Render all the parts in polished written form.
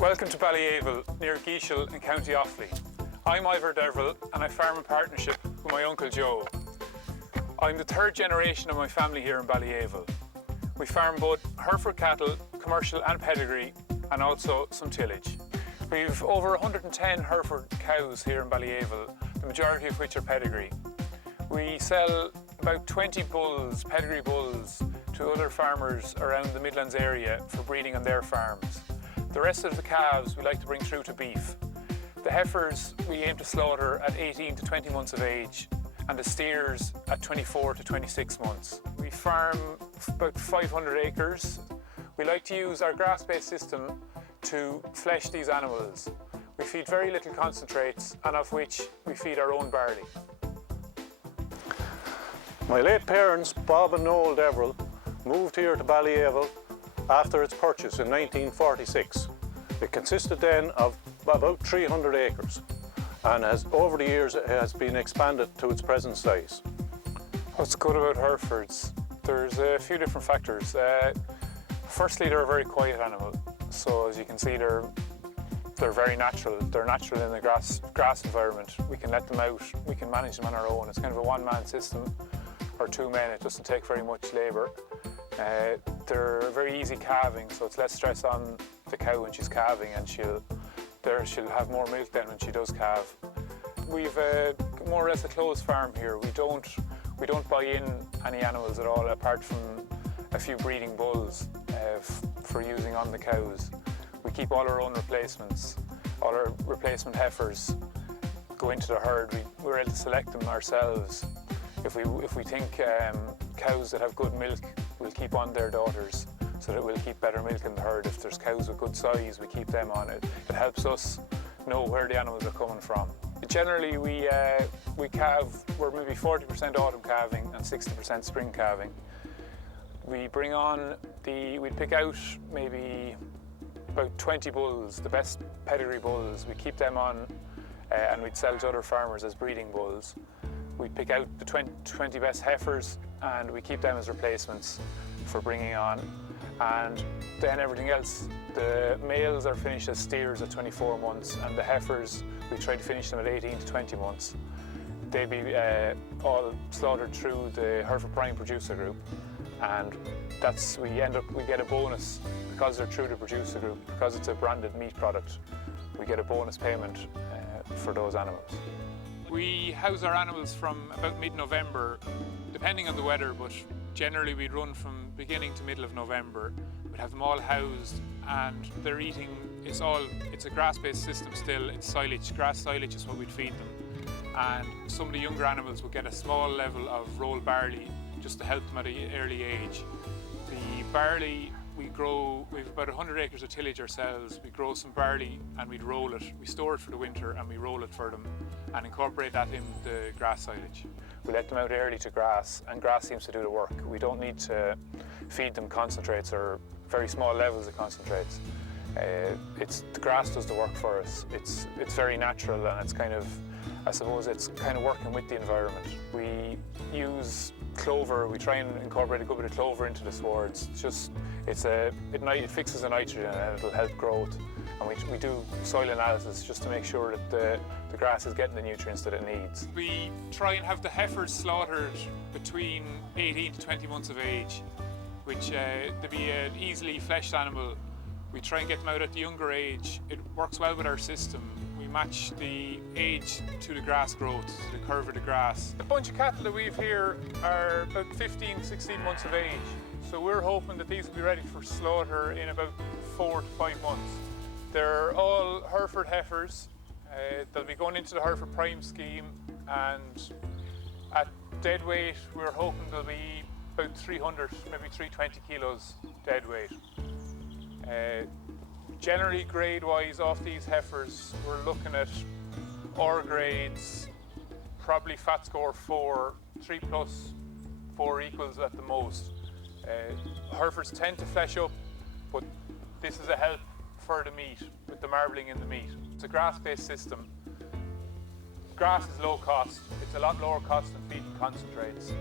Welcome to Ballyaville, near Geashill in County Offaly. I'm Ivor Deverell and I farm in partnership with my uncle Joe. I'm the third generation of my family here in Ballyaville. We farm both Hereford cattle, commercial and pedigree, and also some tillage. We've over 110 Hereford cows here in Ballyaville, the majority of which are pedigree. We sell about 20 bulls, pedigree bulls, to other farmers around the Midlands area for breeding on their farms. The rest of the calves we like to bring through to beef. The heifers we aim to slaughter at 18 to 20 months of age, and the steers at 24 to 26 months. We farm about 500 acres. We like to use our grass-based system to flesh these animals. We feed very little concentrates, and of which we feed our own barley. My late parents, Bob and Noel Deverell, moved here to Ballyaville after its purchase in 1946. It consisted then of about 300 acres and over the years it has been expanded to its present size. What's good about Herefords? There's a few different factors. Firstly, they're a very quiet animal, so as you can see they're very natural. They're natural in the grass environment. We can let them out, we can manage them on our own. It's kind of a one-man system or two men. It doesn't take very much labour. They're very easy calving, so it's less stress on the cow when she's calving, and she'll have more milk then when she does calve. We've more or less a closed farm here. We don't buy in any animals at all, apart from a few breeding bulls for using on the cows. We keep all our own replacements. All our replacement heifers go into the herd. We're able to select them ourselves. If we think cows that have good milk, we'll keep on their daughters so that we'll keep better milk in the herd. If there's cows with good size, we keep them on it. It helps us know where the animals are coming from. Generally, we calve, we're maybe 40% autumn calving and 60% spring calving. We bring on we'd pick out maybe about 20 bulls, the best pedigree bulls. We keep them on and we'd sell to other farmers as breeding bulls. We pick out the 20 best heifers and we keep them as replacements for bringing on. And then everything else, the males are finished as steers at 24 months and the heifers, we try to finish them at 18 to 20 months. They'd be all slaughtered through the Hereford Prime Producer Group, and we get a bonus because they're through the producer group, because it's a branded meat product. We get a bonus payment for those animals. We house our animals from about mid-November, depending on the weather, but generally we'd run from beginning to middle of November. We'd have them all housed and they're eating, it's a grass-based system still, it's silage, grass silage is what we'd feed them. And some of the younger animals would get a small level of rolled barley just to help them at an early age. The barley we grow, we've about 100 acres of tillage ourselves. We grow some barley and we'd roll it. We store it for the winter and we roll it for them and incorporate that in the grass silage. We let them out early to grass, and grass seems to do the work. We don't need to feed them concentrates or very small levels of concentrates. The grass does the work for us. It's very natural, and it's kind of, I suppose it's kind of working with the environment. We use clover. We try and incorporate a good bit of clover into the swards. It fixes the nitrogen and it'll help growth. And we do soil analysis just to make sure that the grass is getting the nutrients that it needs. We try and have the heifers slaughtered between 18 to 20 months of age, which to be an easily fleshed animal. We try and get them out at the younger age. It works well with our system. We match the age to the grass growth, to the curve of the grass. The bunch of cattle that we've here are about 15, 16 months of age. So we're hoping that these will be ready for slaughter in about 4 to 5 months. They're all Hereford heifers. They'll be going into the Hereford Prime scheme, and at dead weight we're hoping they'll be about 300, maybe 320 kilos dead weight. Generally grade-wise off these heifers we're looking at R grades, probably fat score 4, 3 plus, 4 equals at the most. Herefords tend to flesh up, but this is a help for the meat, with the marbling in the meat. It's a grass-based system. Grass is low cost. It's a lot lower cost than feeding concentrates.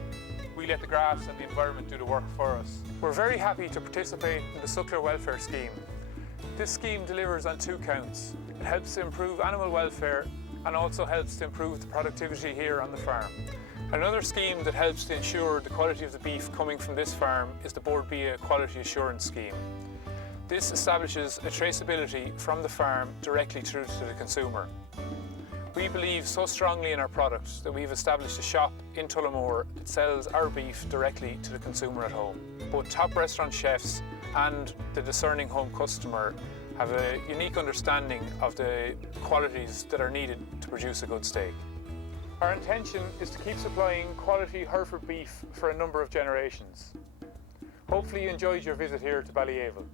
We let the grass and the environment do the work for us. We're very happy to participate in the Suckler Welfare Scheme. This scheme delivers on 2 counts. It helps to improve animal welfare and also helps to improve the productivity here on the farm. Another scheme that helps to ensure the quality of the beef coming from this farm is the Board BA Quality Assurance Scheme. This establishes a traceability from the farm directly through to the consumer. We believe so strongly in our product that we've established a shop in Tullamore that sells our beef directly to the consumer at home. Both top restaurant chefs and the discerning home customer have a unique understanding of the qualities that are needed to produce a good steak. Our intention is to keep supplying quality Hereford beef for a number of generations. Hopefully you enjoyed your visit here to Ballyaville.